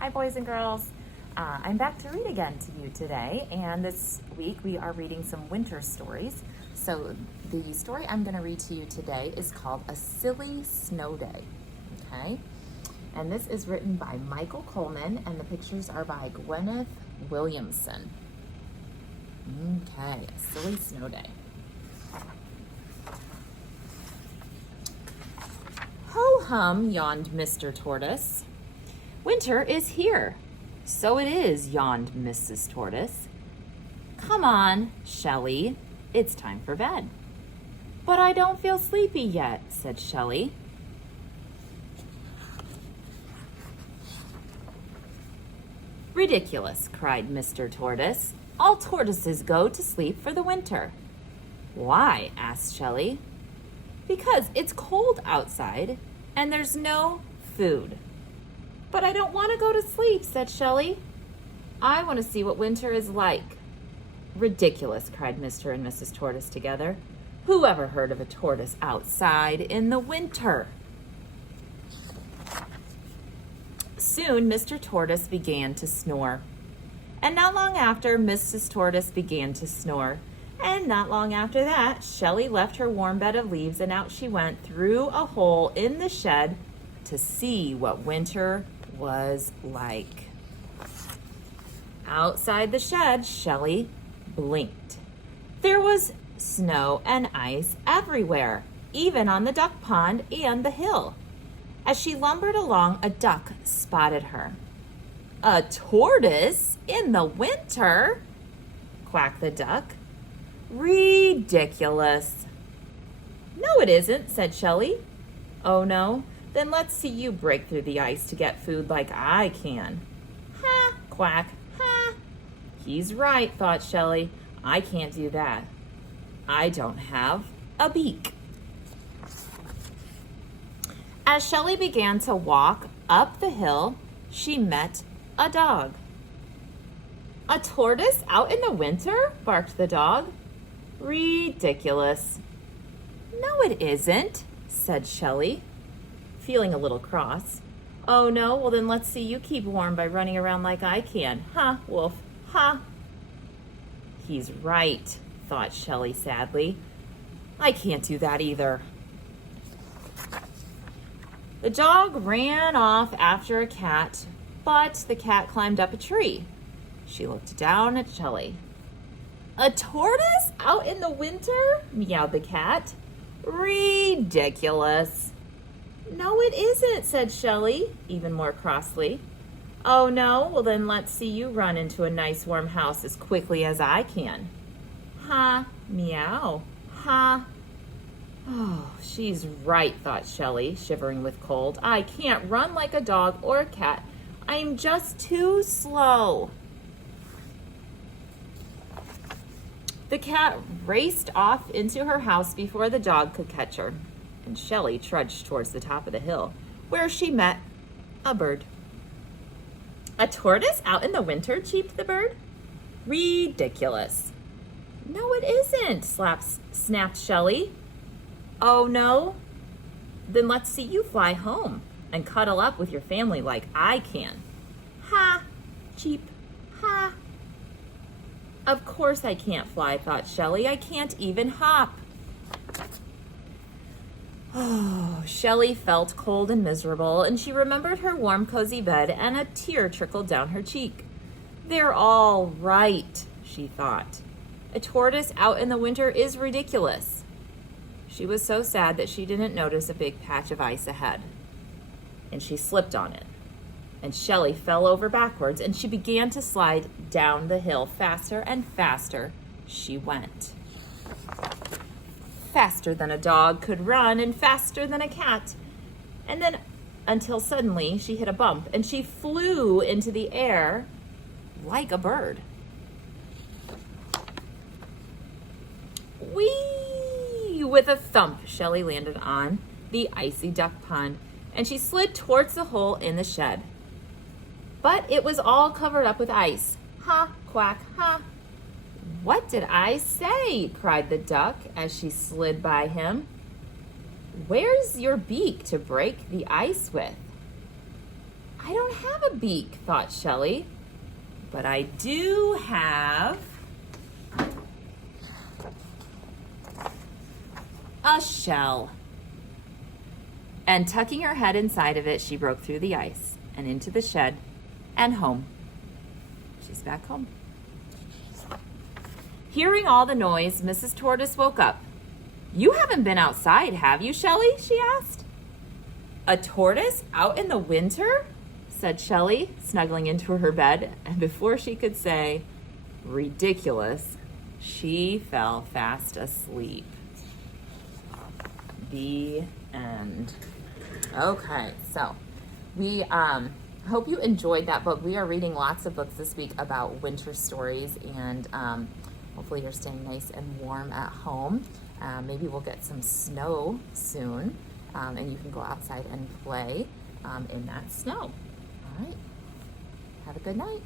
Hi, boys and girls. I'm back to read again to you today, and this week we are reading some winter stories. So the story I'm going to read to you today is called A Silly Snow Day, okay? And this is written by Michael Coleman, and the pictures are by Gwyneth Williamson. Okay, A Silly Snow Day. Ho-hum, yawned Mr. Tortoise. Winter is here. So it is, yawned Mrs. Tortoise. Come on, Shelley, it's time for bed. But I don't feel sleepy yet, said Shelley. Ridiculous, cried Mr. Tortoise. All tortoises go to sleep for the winter. Why? Asked Shelley. Because it's cold outside and there's no food. But I don't want to go to sleep, said Shelley. I want to see what winter is like. Ridiculous, cried Mr. and Mrs. Tortoise together. Who ever heard of a tortoise outside in the winter? Soon Mr. Tortoise began to snore. And not long after, Mrs. Tortoise began to snore. And not long after that, Shelley left her warm bed of leaves and out she went through a hole in the shed to see what winter was like. Outside the shed, Shelley blinked. There was snow and ice everywhere, even on the duck pond and the hill. As she lumbered along, a duck spotted her. A tortoise in the winter? Quacked the duck. Ridiculous. No, it isn't, said Shelley. Oh, no? Then let's see you break through the ice to get food like I can. Ha, quack, ha. He's right, thought Shelley. I can't do that. I don't have a beak. As Shelley began to walk up the hill, she met a dog. A tortoise out in the winter? Barked the dog. Ridiculous. No, it isn't, said Shelley, feeling a little cross. Oh, no? Well, then let's see you keep warm by running around like I can. Ha, wolf, ha. He's right, thought Shelley sadly. I can't do that either. The dog ran off after a cat, but the cat climbed up a tree. She looked down at Shelley. A tortoise out in the winter? Meowed the cat. Ridiculous. No, it isn't, said Shelley, even more crossly. Oh, no? Well, then let's see you run into a nice warm house as quickly as I can. Ha, meow, ha. Oh, she's right, thought Shelley, shivering with cold. I can't run like a dog or a cat. I'm just too slow. The cat raced off into her house before the dog could catch her, and Shelley trudged towards the top of the hill, where she met a bird. A tortoise out in the winter? Cheeped the bird. Ridiculous. No, it isn't, snapped Shelley. Oh, no? Then let's see you fly home and cuddle up with your family like I can. Ha, cheep, ha. Of course I can't fly, thought Shelley. I can't even hop. Oh, Shelley felt cold and miserable, and she remembered her warm, cozy bed, and a tear trickled down her cheek. They're all right, she thought. A tortoise out in the winter is ridiculous. She was so sad that she didn't notice a big patch of ice ahead, and she slipped on it. And Shelley fell over backwards, and she began to slide down the hill. Faster and faster she went. Faster than a dog could run, and faster than a cat. And then, until suddenly she hit a bump, and she flew into the air like a bird. Whee! With a thump, Shelley landed on the icy duck pond, and she slid towards the hole in the shed. But it was all covered up with ice. Ha, quack, ha. What did I say? Cried the duck as she slid by him. Where's your beak to break the ice with? I don't have have a beak, thought Shelley, but I do have a shell. And tucking her head inside of it, she broke through the ice and into the shed and home. She's back home. Hearing all the noise, Mrs. Tortoise woke up. You haven't been outside, have you, Shelley? She asked. A tortoise out in the winter? Said Shelley, snuggling into her bed. And before she could say, ridiculous, she fell fast asleep. The end. Okay, so we hope you enjoyed that book. We are reading lots of books this week about winter stories, and hopefully you're staying nice and warm at home. Maybe we'll get some snow soon, and you can go outside and play in that snow. All right, have a good night.